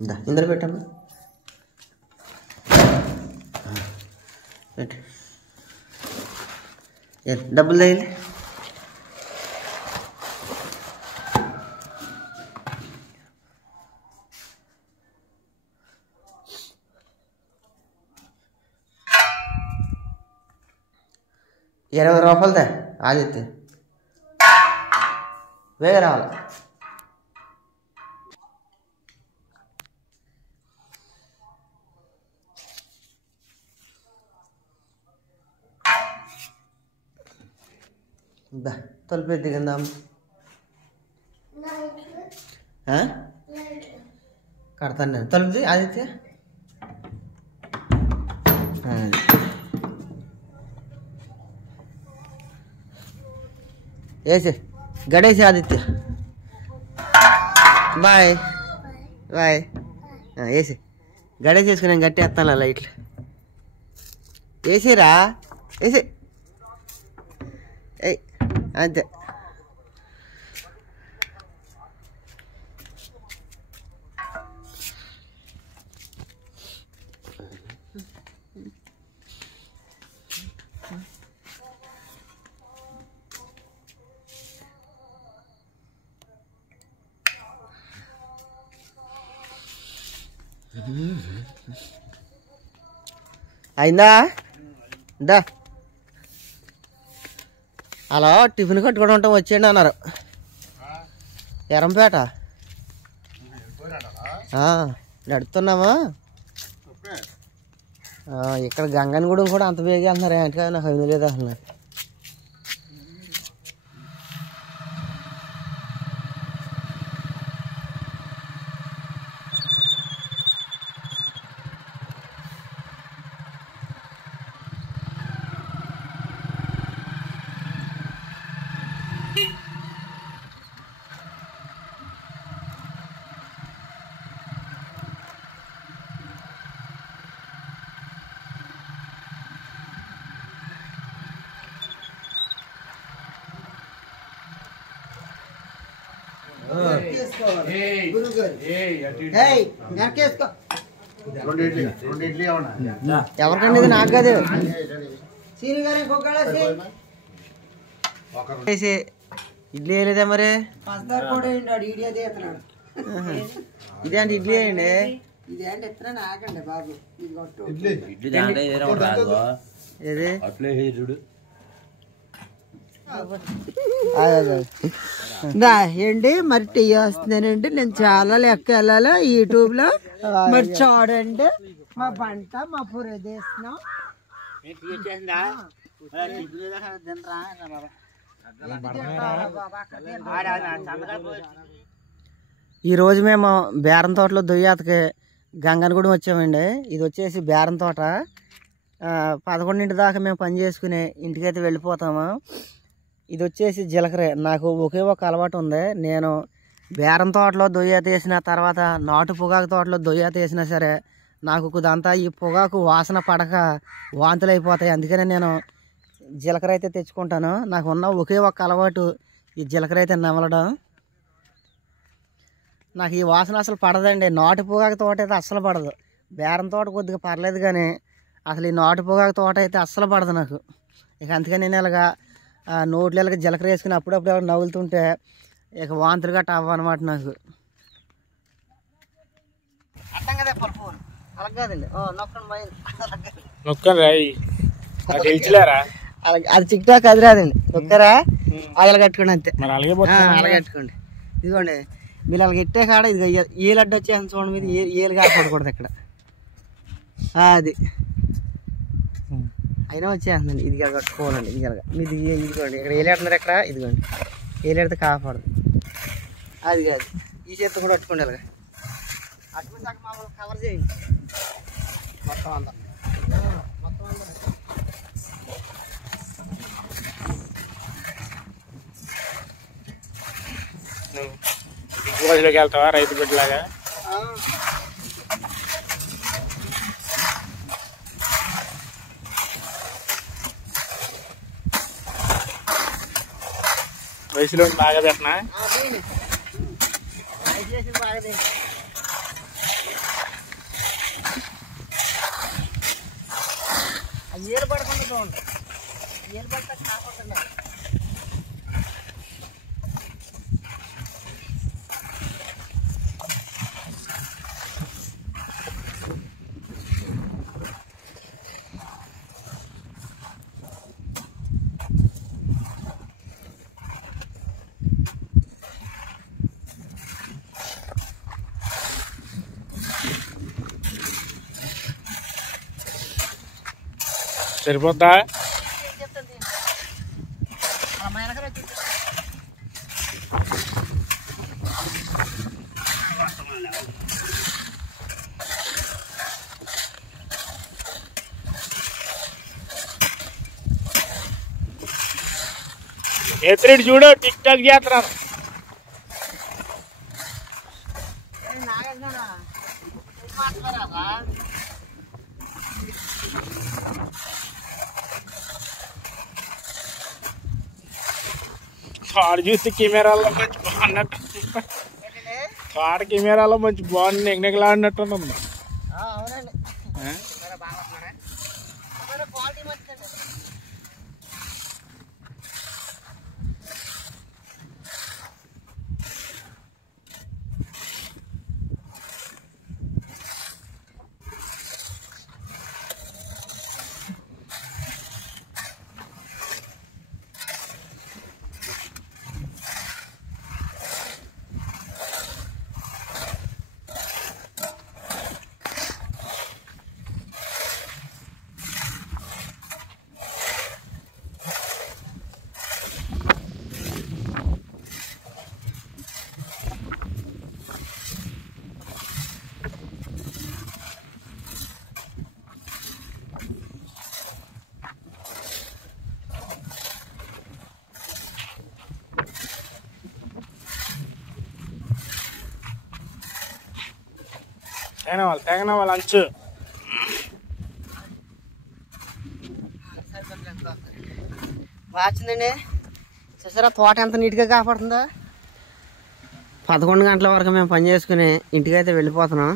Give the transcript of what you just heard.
ఇందులో పెట్టమ్మా. పెట్టు. డబ్బులు తగిలి ₹20 ఆదిత్య వేగ రావాలి. తలుపు దిగిందాం. కడతాను నేను. తలుపుది ఆదిత్య. వేసే గడేసి ఆదిత్య. Bye bye. వేసి గడేసి వేసుకుని నేను గట్టేస్తాను లైట్లు. వేసిరా వేసి. ఏయ్ అంతే. అయిందా? దా అలా టిఫిన్ కట్టుకొని ఉంటాం వచ్చేయండి అన్నారు. ఎరంపేట నడుతున్నామా? ఇక్కడ గంగనగూడెం కూడా అంత బేగా అంటున్నారు. ఏంటి కదా నాకు అవి లేదు అసలు. ఎవరికండి ఇది? నాకు కాదు. ఇడ్లీ వేయలేదా మరి? ఇదేంటి ఇడ్లీ వేయండి. ఏంటి మరి టీ వస్తున్నానండి. నేను చాలా లెక్క వెళ్ళాలి యూట్యూబ్ లో. మరి చూడండి మా పంట మా ప్రదేశం. ఈరోజు మేము బేరం తోటలో దొయ్యాతకి గంగనగూడెం వచ్చామండి. ఇది వచ్చేసి బేరం తోట. 11 దాకా మేము పని చేసుకుని ఇంటికైతే వెళ్ళిపోతాము. ఇది వచ్చేసి జీలకర్ర. నాకు ఒకే ఒక అలవాటు ఉంది. నేను బేరం తోటలో దొయ్యాత వేసిన తర్వాత నాటు పొగాకు తోటలో దొయ్యాత వేసినా సరే నాకు కుదంతా ఈ పొగాకు వాసన పడక వాంతులు అయిపోతాయి. అందుకనే నేను జీలకర్ర అయితే తెచ్చుకుంటాను. నాకు ఉన్న ఒకే ఒక అలవాటు ఈ జీలకర్ర అయితే నమలడం. నాకు ఈ వాసన అసలు పడదండి. నాటు పొగాకు తోట అయితే అస్సలు పడదు. బేరం తోట కొద్దిగా పర్లేదు కానీ అసలు ఈ నాటు పొగాకు తోట అయితే అస్సలు పడదు నాకు. ఇక అందుకని నేను ఇలాగా నోట్లో ఇలాగ జీలకర్ర వేసుకుని అప్పుడప్పుడు ఎవరు నవ్వులుతుంటే ఇక వాంతులు గట్ట అవ్వనమాట నాకు. అర్థం కదా పలుపు అలా కాదండి. అది చిక్టాక్ అది రాదండి. నొక్కరా అలా కట్టుకోండి అంతే. అలా కట్టుకోండి. ఇదిగోండి మీరు అలాగ ఎట్టే కాడ ఇది ఏలు అడ్డు వచ్చేసి చూడండి. మీద ఏలు కాకూడదు ఇక్కడ. అది అయినా వచ్చేస్తుందండి. ఇది కట్టుకోవాలండి. ఇది కనుక మీది ఇదిగోండి ఇక్కడ ఏలేడుతున్నారు. ఎక్కడ ఇదిగోండి ఏలేడితే కాపాడదు. అది కాదు ఈ చేతితో కూడా పట్టుకోండి. అలాగా అటువంటి దాకా మామూలు కవర్ చేయండి మొత్తం అంతా. మొత్తం అంతా బిగ్ బాస్లోకి వెళ్తావా రైతు బిడ్డలాగా? వయసులో బాగా పెట్టనా? బాగా ఏరు పడకుండా చూడండి, ఏరు పడితే కాకుండా. సరిపోద్దా? ఎత్తుడు చూడు, టిక్ టాక్ చేస్తున్నాను. థాడ్ చూస్తే కెమెరాలో మంచి బాగున్నట్టు, థాడ్ కెమెరాలో మంచి బాగుంది, నెగ్నెగలాడినట్టు ఉంది. అవునండి, క్వాలిటీ మంచిదండి. తగిన వాళ్ళు అంచు వచ్చిందండి. చూసారా తోట ఎంత నీట్గా కాపాడుతుందో. 11 గంటల వరకు మేము పని చేసుకుని ఇంటికైతే వెళ్ళిపోతున్నాం.